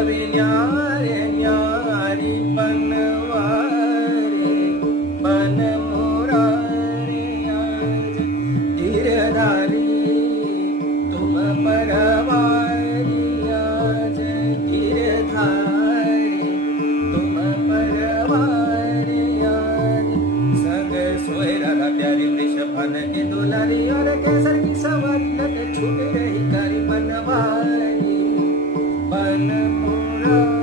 रवि न्यारे न्यारी बनवारे बन मुरारे आज गिरधारी तुम परवारी आज गिरधारी तुम परवारी आज संग सोए राधा प्यारी वृषभान के दुलारी और केसर की सवारी लट छूट रही कारी बनवारी बन मुरारी